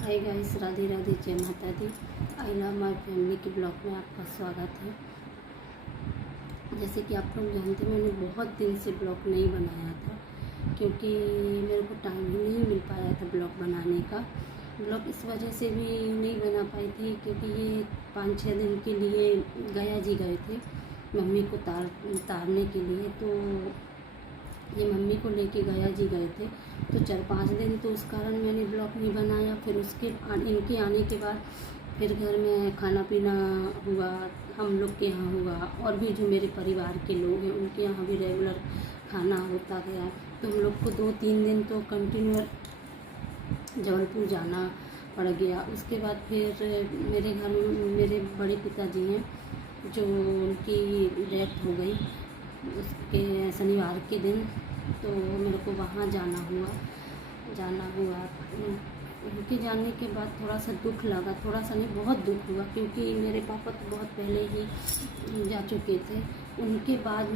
Hi guys, Radhe Radhe, जय माता दी। I love my family के ब्लॉग में आपका स्वागत है। जैसे कि आप लोग जानते हैं, मैंने बहुत दिन से ब्लॉग नहीं बनाया था क्योंकि मेरे को टाइम ही नहीं मिल पाया था ब्लॉग बनाने का। ब्लॉग इस वजह से भी नहीं बना पाई थी क्योंकि ये 5-6 दिन के लिए गया जी गए थे मम्मी को तारने के लिए। तो ये मम्मी को लेके गया जी गए थे, तो 4-5 दिन तो उस कारण मैंने ब्लॉग नहीं बनाया। फिर इनके आने के बाद फिर घर में खाना पीना हुआ, हम लोग के यहाँ हुआ, और भी जो मेरे परिवार के लोग हैं उनके यहाँ भी रेगुलर खाना होता गया। तो हम लोग को 2-3 दिन तो कंटिन्यू जबलपुर जाना पड़ गया। उसके बाद फिर मेरे घर में मेरे बड़े पिताजी हैं जो उनकी डेथ हो गई उसके शनिवार के दिन, तो मेरे को वहाँ जाना हुआ। उनके जाने के बाद थोड़ा सा दुख लगा, थोड़ा सा नहीं बहुत दुख हुआ क्योंकि मेरे पापा तो बहुत पहले ही जा चुके थे। उनके बाद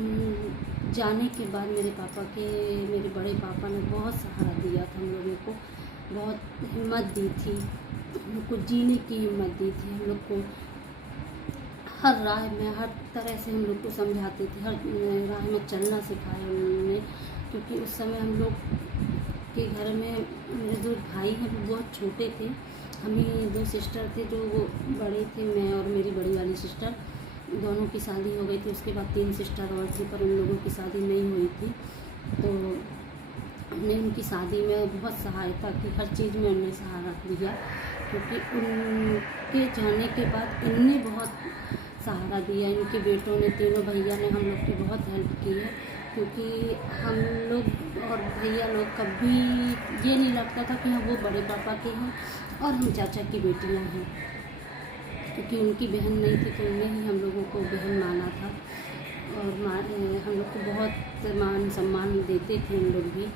जाने के बाद मेरे बड़े पापा ने बहुत सहारा दिया था हम लोगों को, बहुत हिम्मत दी थी, हम लोग को जीने की हिम्मत दी थी। हम लोग को हर राह में हर तरह से हम लोग को समझाते थे, हर राह में चलना सिखाया उन्होंने। क्योंकि उस समय हम लोग के घर में मेरे जो भाई हैं वो बहुत छोटे थे। हम ही 2 सिस्टर थे, जो वो बड़े थे, मैं और मेरी बड़ी वाली सिस्टर, दोनों की शादी हो गई थी। उसके बाद 3 सिस्टर और थी, पर उन लोगों की शादी नहीं हुई थी। तो हमने उनकी शादी में बहुत सहायता की, हर चीज़ में उन्होंने सहारा दिया क्योंकि उनके जाने के बाद इनने बहुत सहारा दिया। इनके बेटों ने, तीनों भैया ने हम लोग की बहुत हेल्प की है क्योंकि हम लोग और भैया लोग कभी ये नहीं लगता था कि हाँ वो बड़े पापा के हैं और हम चाचा की बेटियां हैं, क्योंकि उनकी बहन नहीं थी तो उन्हें ही हम लोगों को बहन माना था। और हम लोग को बहुत मान सम्मान देते थे हम लोग भी।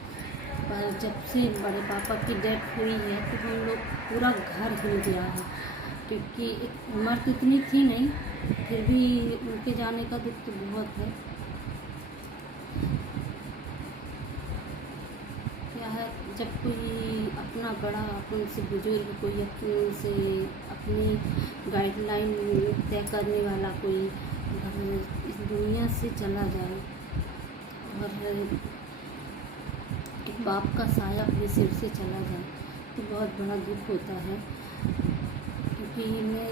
पर जब से बड़े पापा की डेथ हुई है तो हम लोग पूरा घर हिल गया है क्योंकि उम्र तो इतनी थी नहीं, फिर भी उनके जाने का दुख तो बहुत है। क्या है, जब कोई अपना बड़ा, अपन से बुजुर्ग, कोई अपन से अपनी गाइडलाइन तय करने वाला कोई इस दुनिया से चला जाए और एक बाप का साया अपने सिर से चला जाए तो बहुत बड़ा दुख होता है। क्योंकि मैं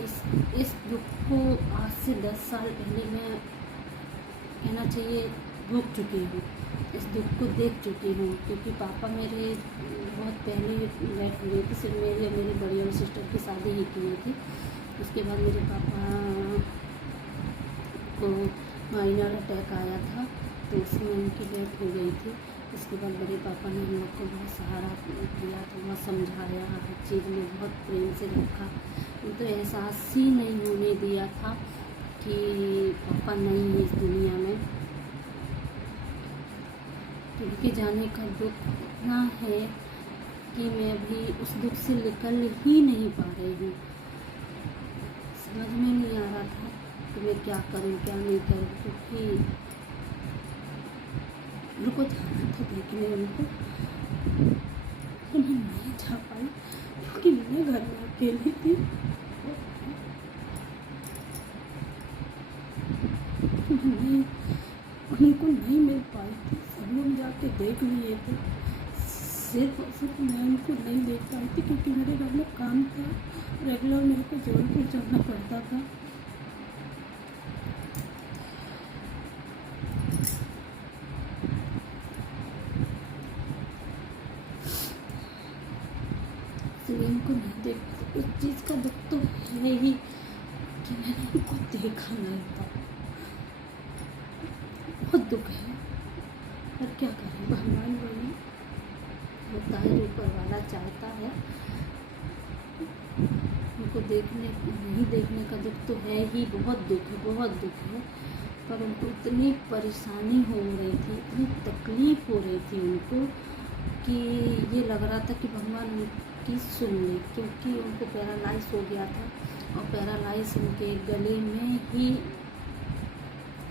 इस दुख को आज से 10 साल पहले मैं कहना चाहिए भोग चुकी हूँ, इस दुख को देख चुकी हूँ। क्योंकि पापा मेरे बहुत पहले डेथ हुए थे, सिर्फ मेरी और मेरी बड़ी वाली सिस्टर की शादी ही की थी। उसके बाद मेरे पापा को माइनर अटैक आया था तो उसमें उनकी डेथ हो गई थी। उसके बाद बड़े पापा ने हम लोग को बहुत सहारा दिया था, बहुत समझाया, हर चीज़ में बहुत प्रेम से रखा। तो एहसास ही नहीं होने दिया था कि पापा नहीं है इस दुनिया में। तो उनके जाने का दुख इतना है कि मैं अभी उस दुख से निकल ही नहीं पा रही हूँ। समझ में नहीं आ रहा था कि मैं क्या करूँ क्या नहीं करूँ, क्योंकि उनको जाना था देखने उनको, तो मैं नहीं जा पाई क्योंकि मैं घर में अकेली थी। मैं उनको नहीं मिल पाई थी, सब लोग जाके देख लिए थे, सिर्फ मैं उनको नहीं देख पाई थी क्योंकि मेरे घर में काम था, रेगुलर मेरे को जबलपुर जाना पड़ता था। इसलिए उनको नहीं देख पाती। उस चीज़ का दुख तो है ही कि मैंने उनको देखा नहीं था, बहुत दुख है। पर क्या करें, भगवान वही होता है जो ऊपर वाला चाहता है। उनको नहीं देखने का दुख तो है ही, बहुत दुख है, बहुत दुख है। पर उनको इतनी परेशानी हो रही थी, इतनी तकलीफ़ हो रही थी उनको कि ये लग रहा था कि भगवान उनकी सुन ले, क्योंकि उनको पैरालाइज हो गया था और पैरालाइज उनके गले में ही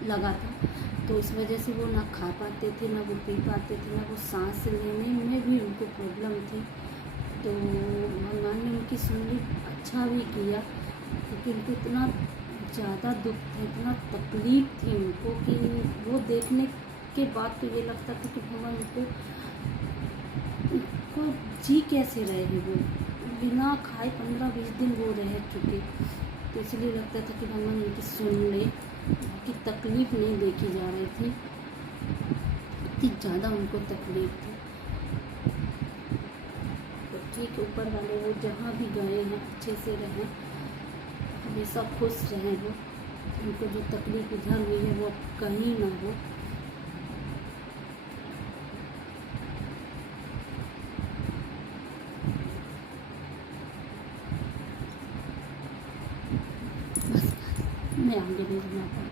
लगा था। तो इस वजह से वो ना खा पाते थे, ना वो पी पाते थे, ना वो सांस लेने में भी उनको प्रॉब्लम थी। तो भगवान ने उनकी उनकी सुन ली, अच्छा भी किया, क्योंकि उनको इतना ज़्यादा दुख था, इतना तकलीफ़ थी उनको कि वो देखने के बाद तो ये लगता था कि भगवान उनको जी कैसे रहे हैं वो, बिना खाए 15-20 दिन वो रह चुके। तो इसलिए लगता था कि भगवान उनकी सुन ले, उनकी तकलीफ़ नहीं देखी जा रही थी, इतनी ज़्यादा उनको तकलीफ़ थी। तो ठीक, ऊपर वाले वो जहाँ भी गए हैं अच्छे से रहें, हमेशा खुश रहें वो, उनको जो तकलीफ़ इधर हुई है वो अब कहीं ना हो। बस मैं आगे नहीं बना पाऊँ।